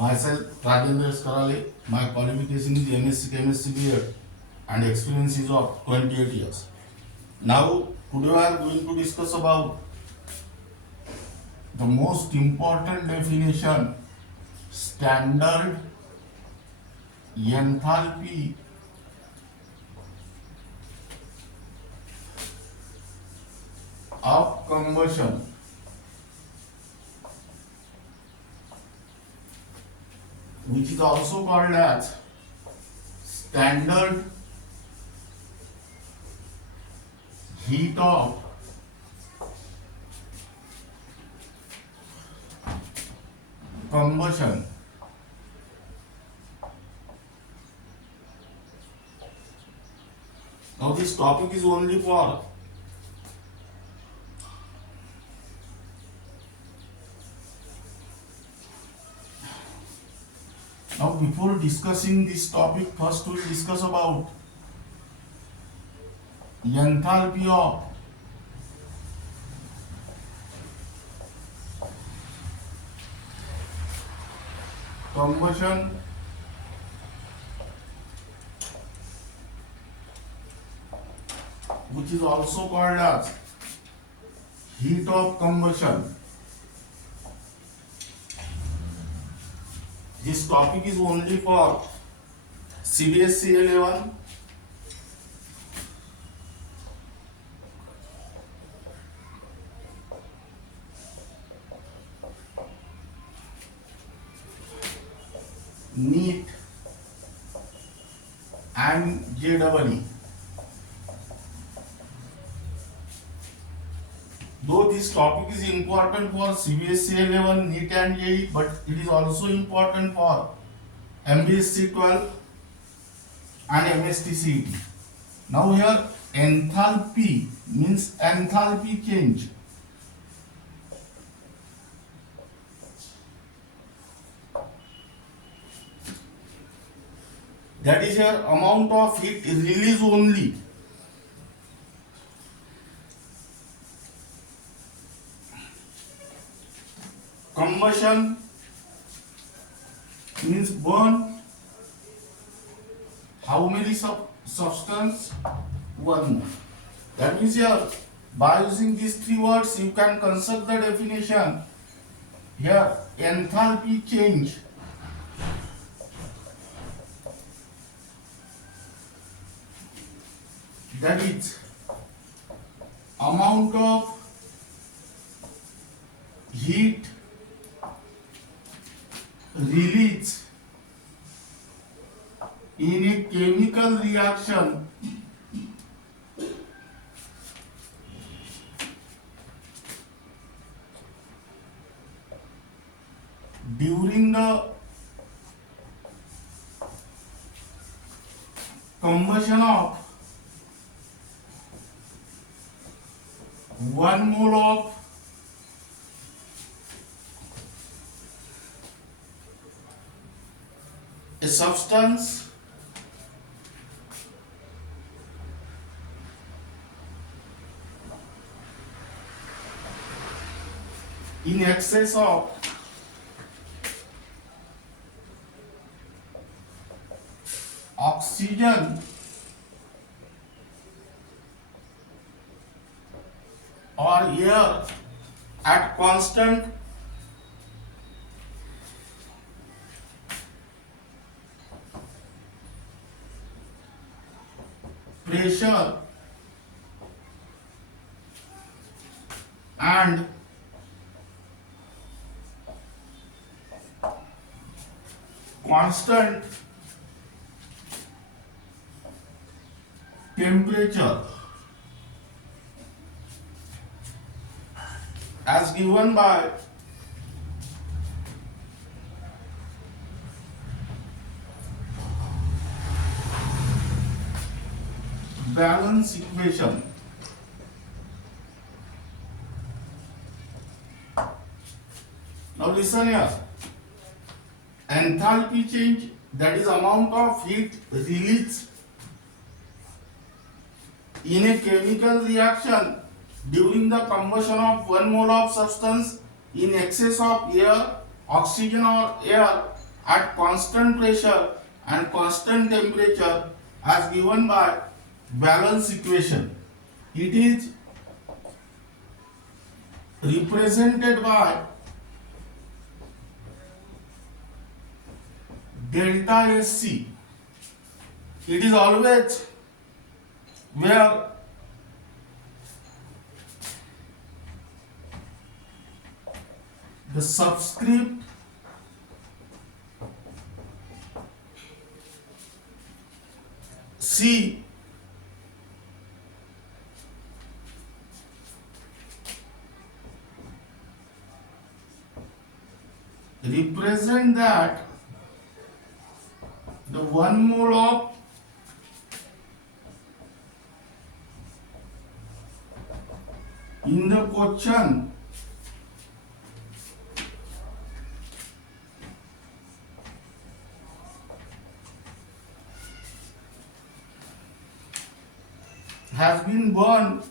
Myself, Rajendra Karale. My qualification is MSc Chemistry B.Ed and experience is of 28 years. Now, today we are going to discuss about the most important definition, standard enthalpy of combustion. Which is also called as standard heat of combustion. Now this topic is only for now. Before discussing this topic, first we will discuss about enthalpy of combustion, which is also called as heat of combustion. This topic is only for CBSE 11, NEET and JEE. Though this topic is important for CBSE 11, NEET and JEE, but it is also important for MBSE 12 and MST-CET. Now here enthalpy means enthalpy change. That is your amount of heat release only. Combustion means burn. How many substance? One. That means here, by using these three words, you can construct the definition. Here, enthalpy change. That is amount of heat release in a chemical reaction during the combustion of 1 mole of a substance in excess of oxygen or air at constant pressure and constant temperature as given by balance equation. Now listen here. Enthalpy change, that is amount of heat released in a chemical reaction during the combustion of 1 mole of substance in excess of air, oxygen or air at constant pressure and constant temperature as given by balance equation. It is represented by delta SC. It is always where the subscript C represent that the 1 mole of in the question has been burned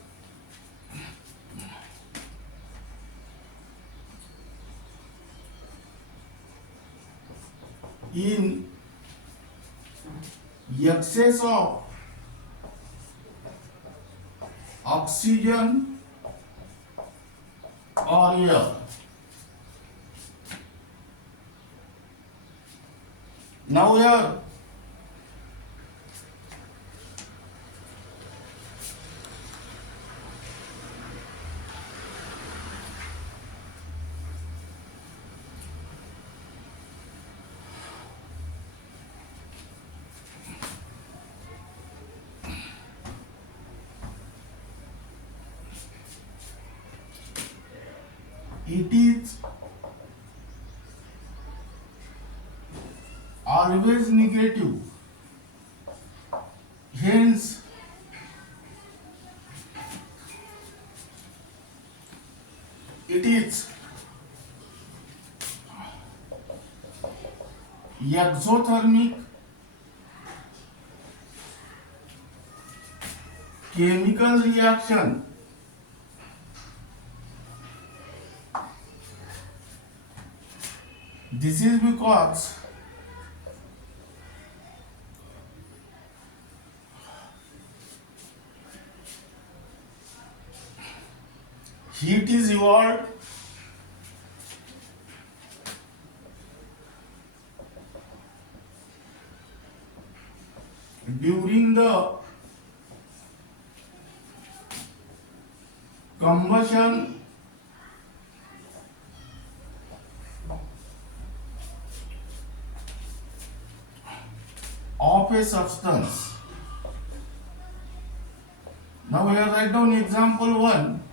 in excess of oxygen or air. Now here it is always negative, hence it is exothermic chemical reaction. This is because heat is evolved during the combustion of a substance. Now here write down example 1.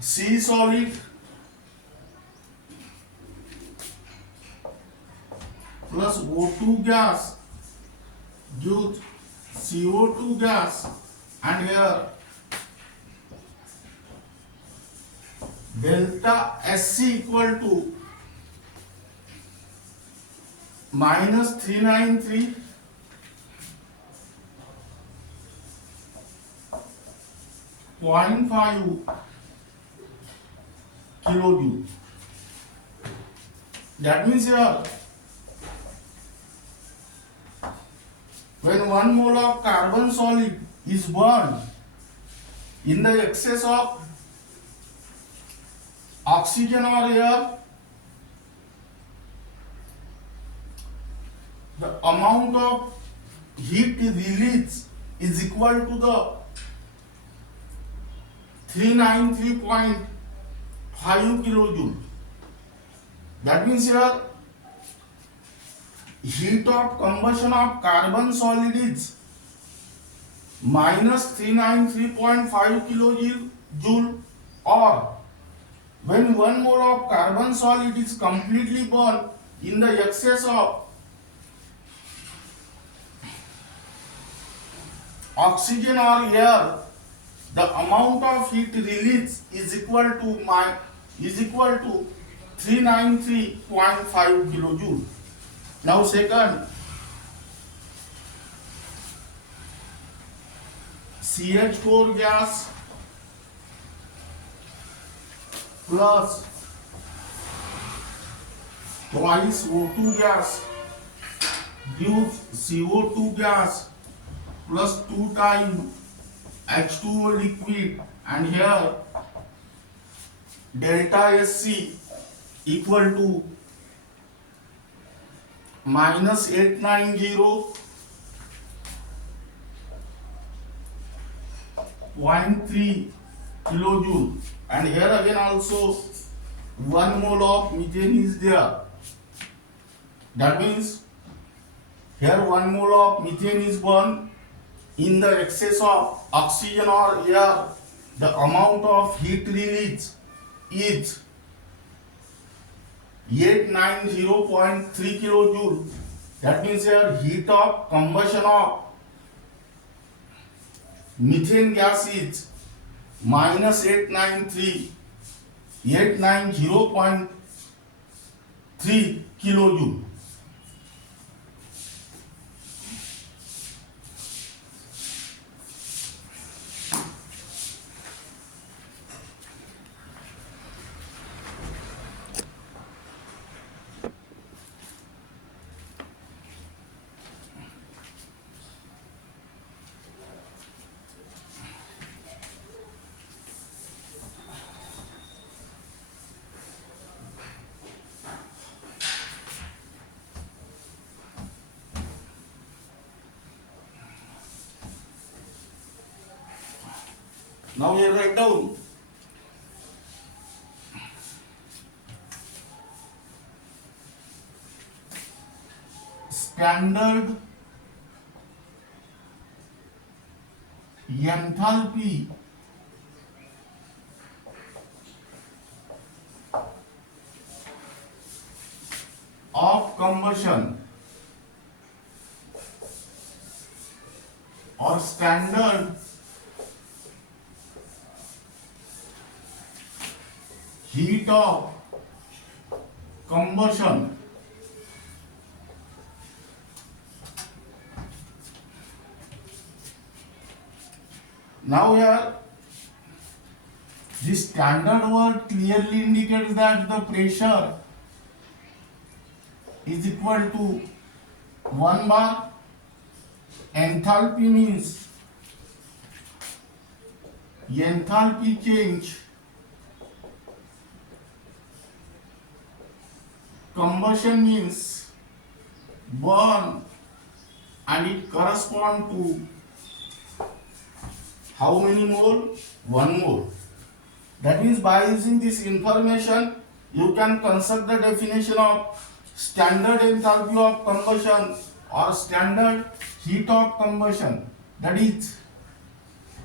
C solid plus O2 gas gives CO2 gas, and here delta SC equal to minus 393.5 kilojoule. That means here when 1 mole of carbon solid is burned in the excess of oxygen or air, the amount of heat released is equal to the 393.5 kilojoule. That means here heat of combustion of carbon solid is minus 393.5 kilojoule, or when 1 mole of carbon solid is completely burned in the excess of oxygen or air, the amount of heat released is equal to 393.5 kilojoule. Now second, CH4 gas plus twice O2 gas gives CO2 gas plus 2 times H2O liquid, and here delta SC equal to minus 890.3 kilojoule, and here again also 1 mole of methane is there. That means here 1 mole of methane is burned. In the excess of oxygen or air, the amount of heat release is 890.3 kilojoule. That means here heat of combustion of methane gas is minus 890.3 kilojoule. Now we write down standard enthalpy of combustion or standard heat of combustion now here this standard word clearly indicates that the pressure is equal to 1 bar. Enthalpy means enthalpy change combustion means burn, and it corresponds to how many mole? 1 mole. That means by using this information you can construct the definition of standard enthalpy of combustion or standard heat of combustion. That is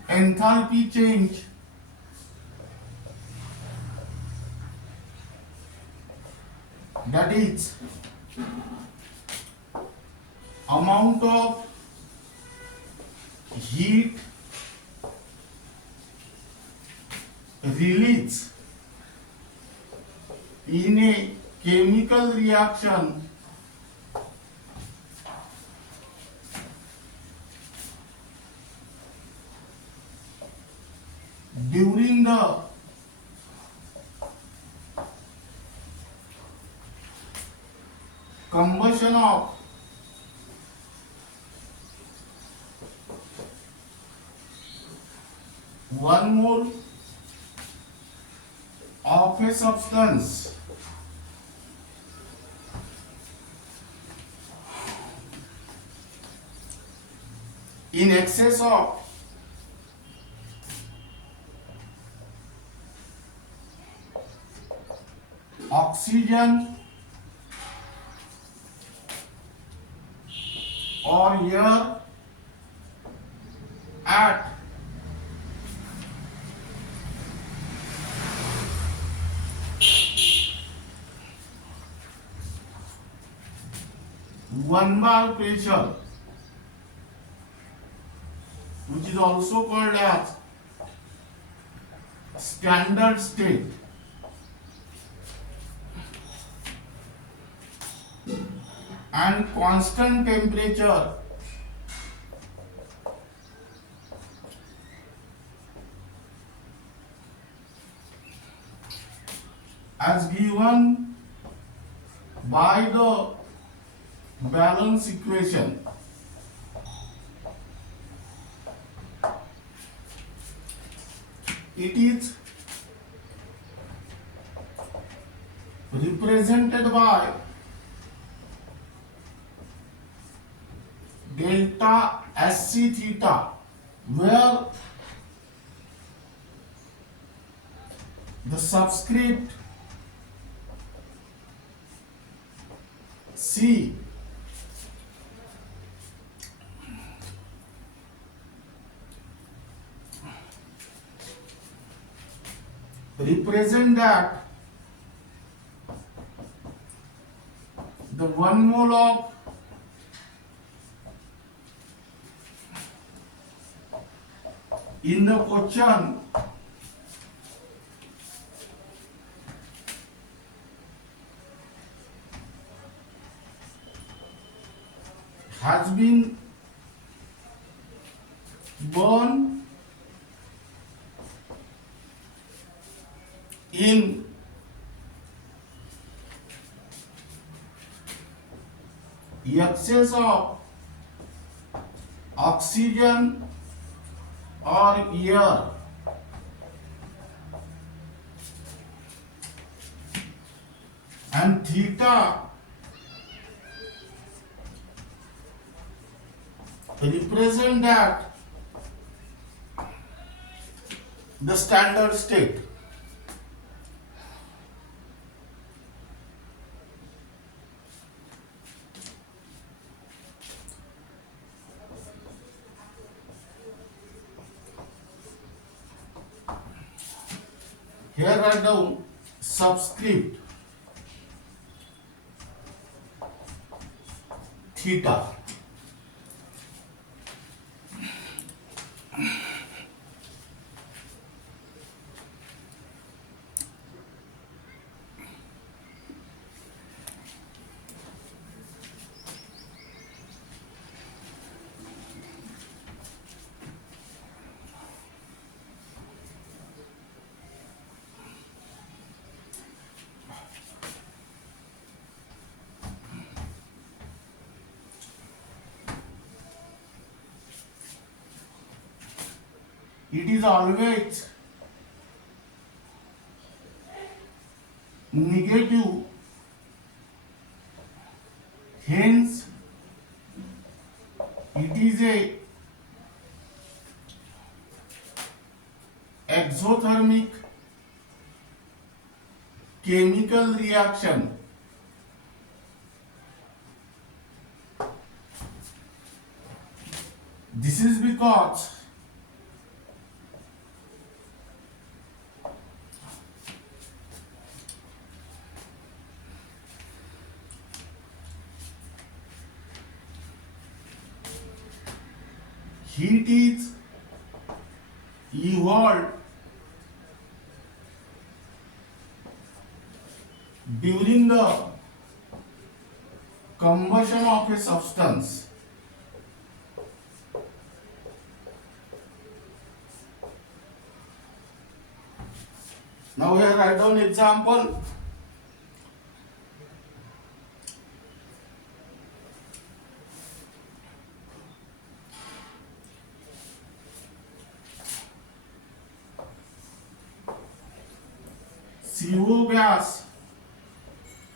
enthalpy change that is amount of heat release in a chemical reaction during the combustion of one mole of a substance in excess of oxygen or air at one bar pressure, which is also called as standard state, and constant temperature as given by the balance equation. It is represented by delta SC theta, where the subscript C represent that the 1 mole of in the question has been burned in excess of oxygen or air, and theta represent that the standard state. Here write down subscript theta. It is always negative, hence it is a exothermic chemical reaction. This is because heat is evolved during the combustion of a substance. Now here write down example. CO gas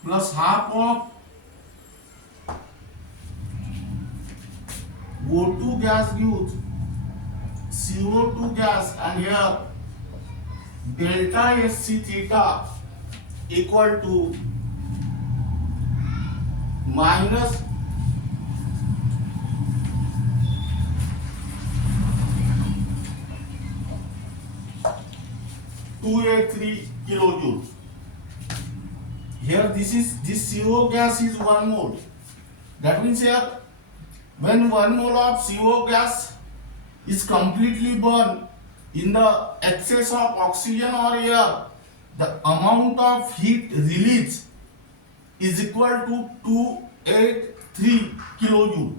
plus half of O2 gas gives CO2 gas, and here delta SC theta equal to minus (283 kilojoules). Here this CO gas is 1 mole. That means here when 1 mole of CO gas is completely burned in the excess of oxygen or air, the amount of heat released is equal to 283 kilojoule.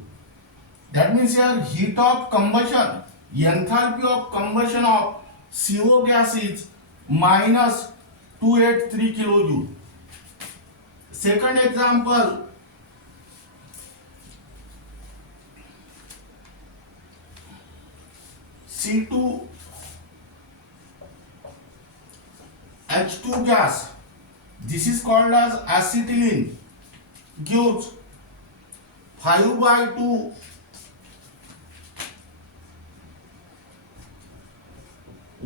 That means here heat of combustion, enthalpy of combustion of CO gas is minus 283 kilojoule. Second example, C2H2 gas. This is called as acetylene. Gives 5/2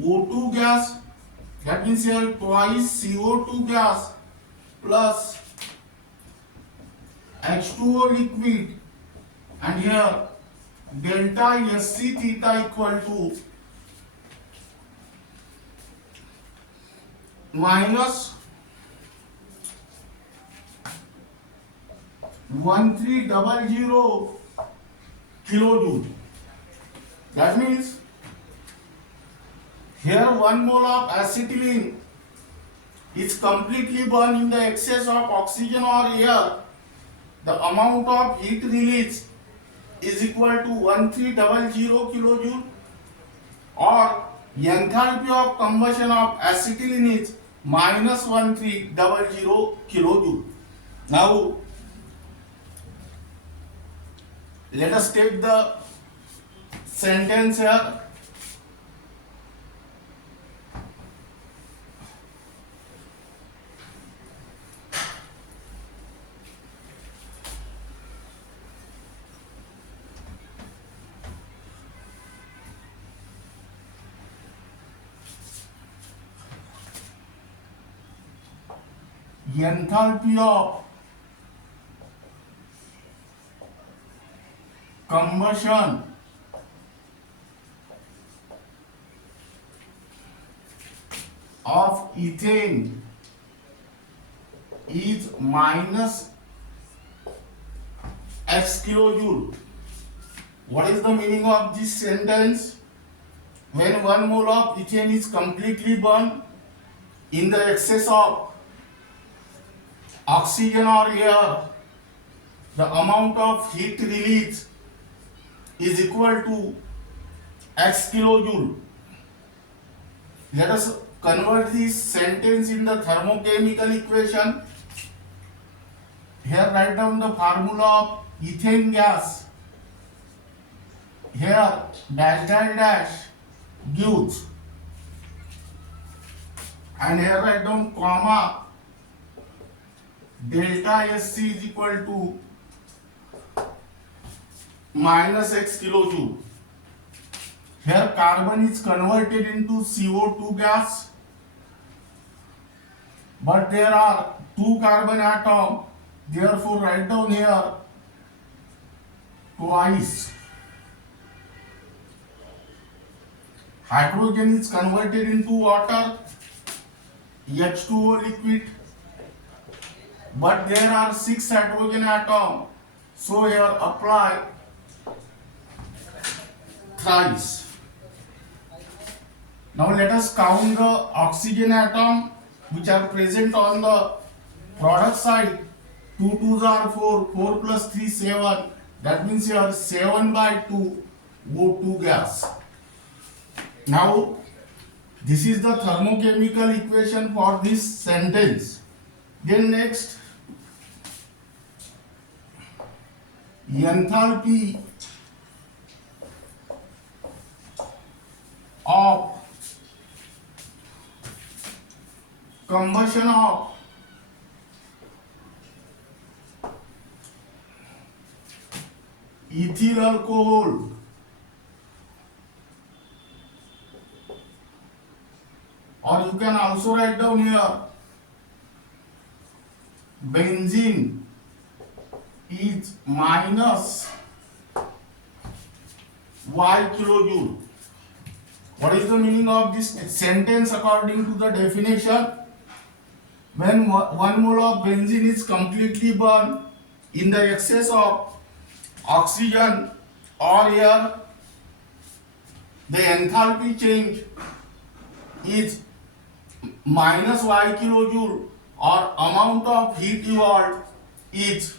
O2 gas. That means here twice CO2 gas plus H2O liquid, and here delta SC theta equal to minus 1300 kilojoule. That means here 1 mole of acetylene is completely burned in the excess of oxygen or air. The amount of heat released is equal to 1300 kilojoule, or enthalpy of combustion of acetylene is minus 1300 kilojoule. Now let us take the sentence here. Enthalpy of combustion of ethane is minus X kilojoule. What is the meaning of this sentence? When 1 mole of ethane is completely burned in the excess of oxygen or air, the amount of heat released is equal to X kilojoule. Let us convert this sentence in the thermochemical equation. Here write down the formula of ethane gas. Here dash dash dash gives, and here write down comma delta SC is equal to minus X kilojoule. Here carbon is converted into CO2 gas, but there are 2 carbon atoms, therefore write down here twice. Hydrogen is converted into water, H2O liquid, but there are 6 hydrogen atoms, so here apply thrice. Now let us count the oxygen atom which are present on the product side. 2 2s are 4, 4 plus 3 7, that means here 7/2 O2 gas. Now this is the thermochemical equation for this sentence. Then next, enthalpy of combustion of ethyl alcohol or you can also write down here benzene is minus Y kilojoule. What is the meaning of this sentence according to the definition? When 1 mole of benzene is completely burned in the excess of oxygen or air, the enthalpy change is minus Y kilojoule, or amount of heat evolved is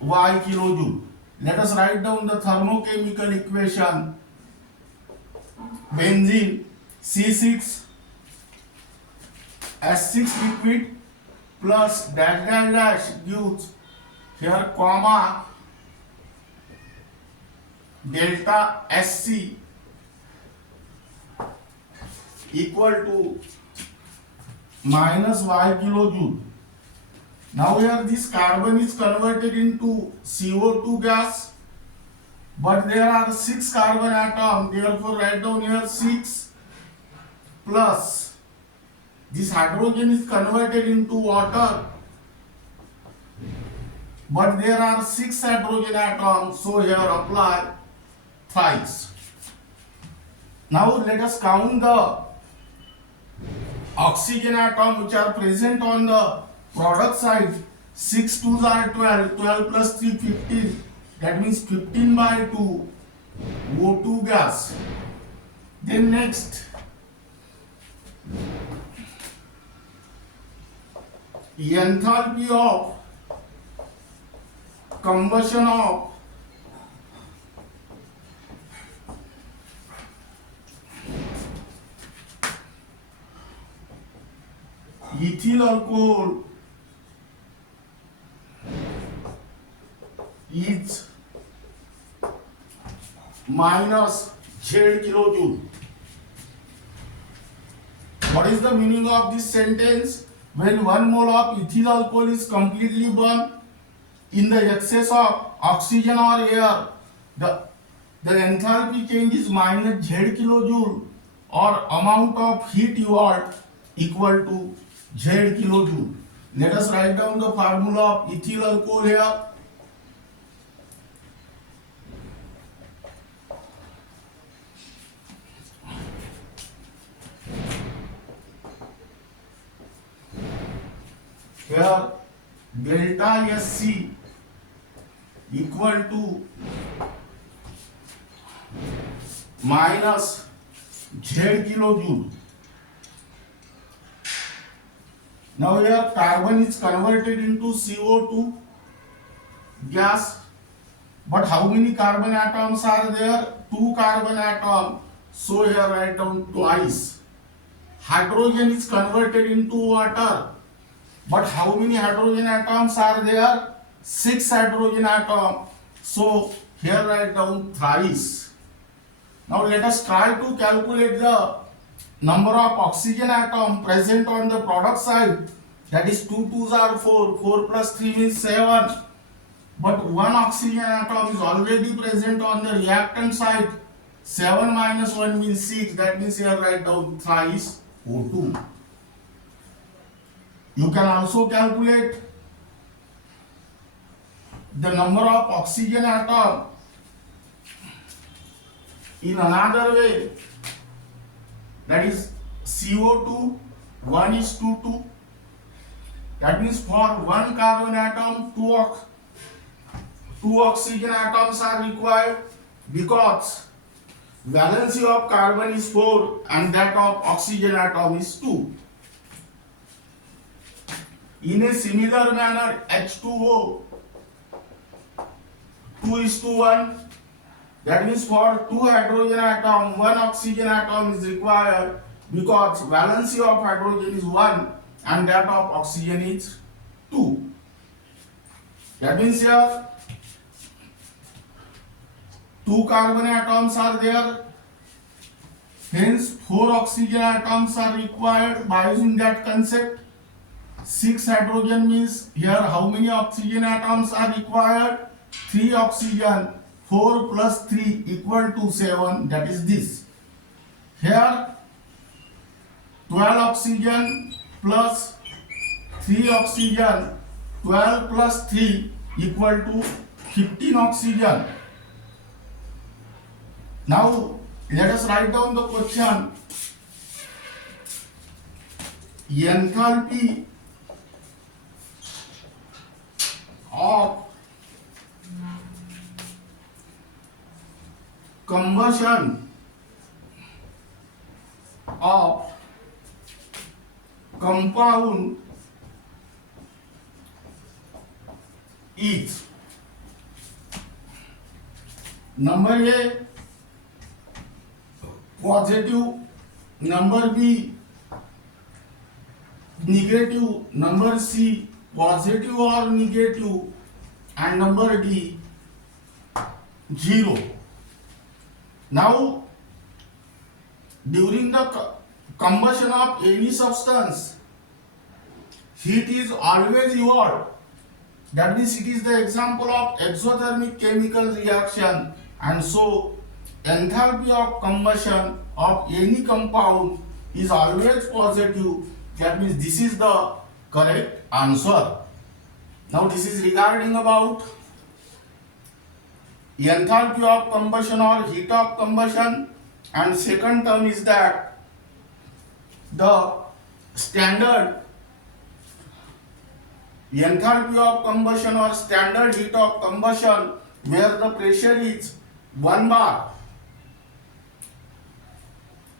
Y kilojoule. Let us write down the thermochemical equation. Benzene C6 S6 liquid plus dash dash dash gives here comma delta SC equal to minus Y kilojoule. Now here this carbon is converted into CO2 gas, but there are 6 carbon atoms, therefore write down here 6 plus this hydrogen is converted into water, but there are 6 hydrogen atoms, so here apply thrice. Now let us count the oxygen atom which are present on the product side. 6 2s are 12, 12 plus 3 15, that means 15 by 2 O2 gas. Then next enthalpy of combustion of ethyl alcohol is minus Z kilojoule. What is the meaning of this sentence? When 1 mole of ethyl alcohol is completely burned in the excess of oxygen or air, the enthalpy change is minus Z kilojoule, or amount of heat evolved equal to Z kilojoule. Let us write down the formula of ethyl alcohol here. Here delta SC equal to minus Z kilojoule. Now here carbon is converted into CO2 gas, but how many carbon atoms are there? 2 carbon atoms, so here write down twice. Hydrogen is converted into water, but how many hydrogen atoms are there? 6 hydrogen atoms, so here write down thrice. Now let us try to calculate the number of oxygen atom present on the product side. That is 2 2s are 4, 4 plus 3 means 7, but 1 oxygen atom is already present on the reactant side. 7 minus 1 means 6, that means here write down thrice O2. You can also calculate the number of oxygen atom in another way, that is CO2 1 is to 2. That means for 1 carbon atom 2 oxygen atoms are required, because valency of carbon is 4 and that of oxygen atom is 2. In a similar manner, H2O 2 is to 1. That means for 2 hydrogen atom, 1 oxygen atom is required, because valency of hydrogen is 1 and that of oxygen is 2. That means here 2 carbon atoms are there, hence 4 oxygen atoms are required by using that concept. 6 hydrogen means here how many oxygen atoms are required? 3 oxygen. 4 plus 3 equal to 7, that is this. Here 12 oxygen plus 3 oxygen, 12 plus 3 equal to 15 oxygen. Now let us write down the question. Enthalpy of combustion of compound is number A positive, number B negative, number C positive or negative, and number D 0. Now during the combustion of any substance, heat is always evolved. That means it is the example of exothermic chemical reaction, and so enthalpy of combustion of any compound is always positive. That means this is the correct answer. Now this is regarding about enthalpy of combustion or heat of combustion, and second term is that the standard enthalpy of combustion or standard heat of combustion where the pressure is 1 bar,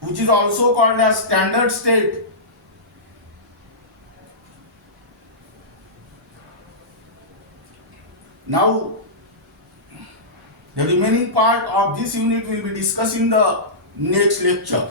which is also called as standard state. Now the remaining part of this unit will be discussed in the next lecture.